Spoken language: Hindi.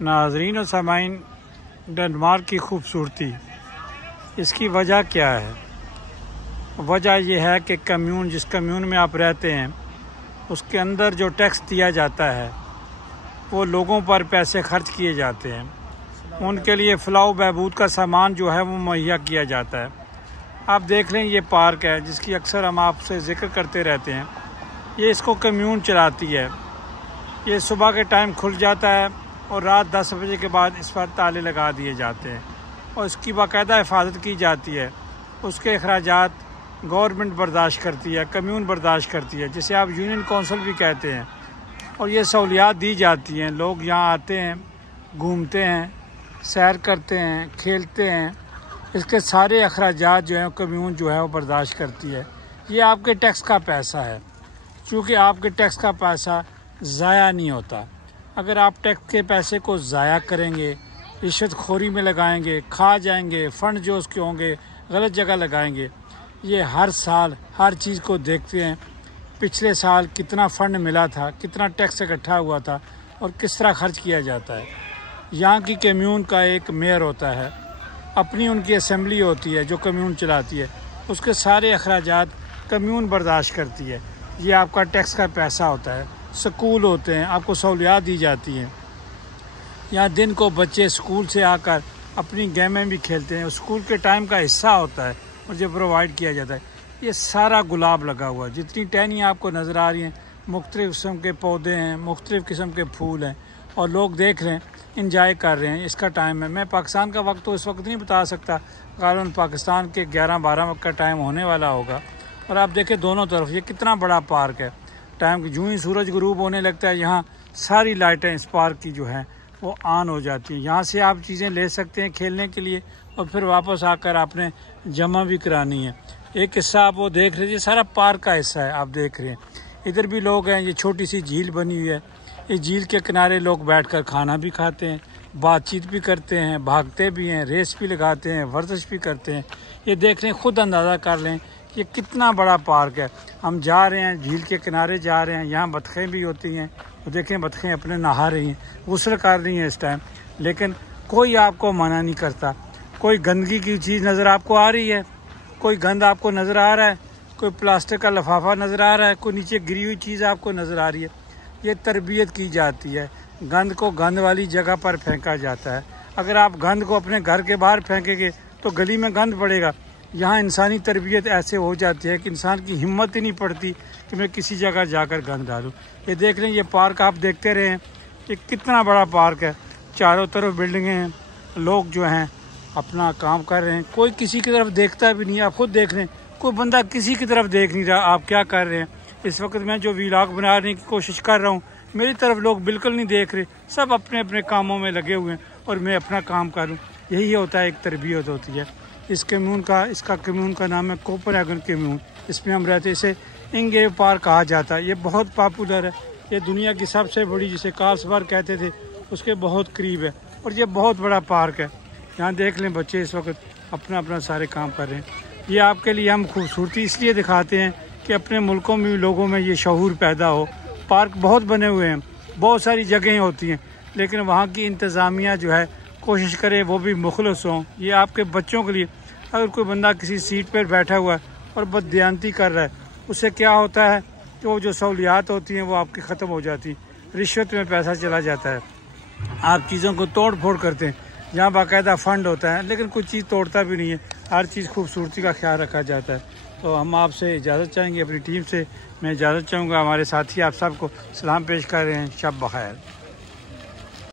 नाज़रीन और सामाइन, डेनमार्क की खूबसूरती, इसकी वजह क्या है? वजह यह है कि जिस कम्यून में आप रहते हैं उसके अंदर जो टैक्स दिया जाता है वो लोगों पर पैसे खर्च किए जाते हैं, उनके लिए फलाह बहबूद का सामान जो है वो मुहैया किया जाता है। आप देख लें, ये पार्क है जिसकी अक्सर हम आपसे ज़िक्र करते रहते हैं। ये इसको कम्यून चलाती है। ये सुबह के टाइम खुल जाता है और रात 10 बजे के बाद इस पर ताले लगा दिए जाते हैं और इसकी बाकायदा हिफाजत की जाती है। उसके अखराजात गवर्नमेंट बर्दाश्त करती है, कम्यून बर्दाश्त करती है, जिसे आप यूनियन काउंसिल भी कहते हैं। और ये सहूलियात दी जाती हैं। लोग यहाँ आते हैं, घूमते हैं, सैर करते हैं, खेलते हैं। इसके सारे अखराजात जो हैं कम्यून जो है वो बर्दाश्त करती है। ये आपके टैक्स का पैसा है। चूँकि आपके टैक्स का पैसा ज़ाया नहीं होता। अगर आप टैक्स के पैसे को ज़ाया करेंगे, रिश्वतखोरी में लगाएंगे, खा जाएंगे, फंड जो उसके होंगे गलत जगह लगाएंगे। ये हर साल हर चीज़ को देखते हैं। पिछले साल कितना फ़ंड मिला था, कितना टैक्स इकट्ठा हुआ था और किस तरह खर्च किया जाता है। यहाँ की कम्यून का एक मेयर होता है, अपनी उनकी असेंबली होती है जो कम्यून चलाती है। उसके सारे अखराजात कम्यून बर्दाश्त करती है। ये आपका टैक्स का पैसा होता है। स्कूल होते हैं, आपको सहूलियात दी जाती हैं। यहाँ दिन को बच्चे स्कूल से आकर अपनी गेमें भी खेलते हैं, स्कूल के टाइम का हिस्सा होता है और जो प्रोवाइड किया जाता है। ये सारा गुलाब लगा हुआ है। जितनी टहनियाँ आपको नज़र आ रही हैं, मुख्तलिफ़ किस्म के पौधे हैं, मुख्तलिफ़ किस्म के फूल हैं और लोग देख रहे हैं, इंजॉय कर रहे हैं। इसका टाइम है। मैं पाकिस्तान का वक्त तो इस वक्त नहीं बता सकता, गालिबन पाकिस्तान के 11-12 वक्त का टाइम होने वाला होगा। और आप देखें दोनों तरफ ये कितना बड़ा पार्क है। टाइम जूँ ही सूरज गुरूब होने लगता है, यहाँ सारी लाइटें इस पार्क की जो हैं वो ऑन हो जाती हैं। यहाँ से आप चीज़ें ले सकते हैं खेलने के लिए और फिर वापस आकर आपने जमा भी करानी है। एक हिस्सा आप वो देख रहे हैं, सारा पार्क का हिस्सा है, आप देख रहे हैं। इधर भी लोग हैं। ये छोटी सी झील बनी हुई है। इस झील के किनारे लोग बैठकर खाना भी खाते हैं, बातचीत भी करते हैं, भागते भी हैं, रेस भी लगाते हैं, वर्जिश भी करते हैं। ये देख रहे हैं, खुद अंदाज़ा कर लें ये कितना बड़ा पार्क है। हम जा रहे हैं, झील के किनारे जा रहे हैं। यहाँ बतखें भी होती हैं, तो देखें बतखें अपने नहा रही हैं, गुस्ल कर रही हैं इस टाइम। लेकिन कोई आपको मना नहीं करता। कोई गंदगी की चीज़ नज़र आपको आ रही है, कोई गंद आपको नज़र आ रहा है, कोई प्लास्टिक का लिफाफा नज़र आ रहा है, कोई नीचे गिरी हुई चीज़ आपको नज़र आ रही है, ये तरबियत की जाती है। गंद को गंद वाली जगह पर फेंका जाता है। अगर आप गंद को अपने घर के बाहर फेंकेंगे तो गली में गंद पड़ेगा। यहाँ इंसानी तरबियत ऐसे हो जाती है कि इंसान की हिम्मत ही नहीं पड़ती कि मैं किसी जगह जाकर गंद डालूँ। ये देख लें, ये पार्क आप देखते रहे हैं, ये कितना बड़ा पार्क है। चारों तरफ बिल्डिंगें हैं, लोग जो हैं अपना काम कर रहे हैं। कोई किसी की तरफ देखता भी नहीं। आप खुद देख रहे हैं, कोई बंदा किसी की तरफ देख नहीं रहा आप क्या कर रहे हैं। इस वक्त मैं जो व्लॉग बनाने की कोशिश कर रहा हूँ, मेरी तरफ लोग बिल्कुल नहीं देख रहे। सब अपने अपने कामों में लगे हुए हैं और मैं अपना काम करूँ। यही होता है, एक तरबियत होती है। इसका कम्यून का नाम है कोपेनहेगन कम्यून। इसमें हम रहते, इसे इंगे पार्क कहा जाता है। ये बहुत पॉपुलर है। ये दुनिया की सबसे बड़ी, जिसे कार्लसबर्ग कहते थे, उसके बहुत करीब है और ये बहुत बड़ा पार्क है। यहाँ देख लें, बच्चे इस वक्त अपना अपना सारे काम कर रहे हैं। ये आपके लिए हम खूबसूरती इसलिए दिखाते हैं कि अपने मुल्कों में भी लोगों में ये शऊर पैदा हो। पार्क बहुत बने हुए हैं, बहुत सारी जगहें होती हैं, लेकिन वहाँ की इंतज़ामिया जो है कोशिश करे वो भी मुखलस हों। ये आपके बच्चों के लिए, अगर कोई बंदा किसी सीट पर बैठा हुआ है और बददियानती कर रहा है, उससे क्या होता है कि वो जो सहूलियात होती हैं वो आपकी ख़त्म हो जाती, रिश्वत में पैसा चला जाता है। आप चीज़ों को तोड़ फोड़ करते हैं। यहाँ बाकायदा फ़ंड होता है, लेकिन कुछ चीज़ तोड़ता भी नहीं है। हर चीज़ खूबसूरती का ख्याल रखा जाता है। तो हम आपसे इजाज़त चाहेंगे, अपनी टीम से मैं इजाज़त चाहूँगा। हमारे साथी आप सबको सलाम पेश कर रहे हैं। शब बखैर।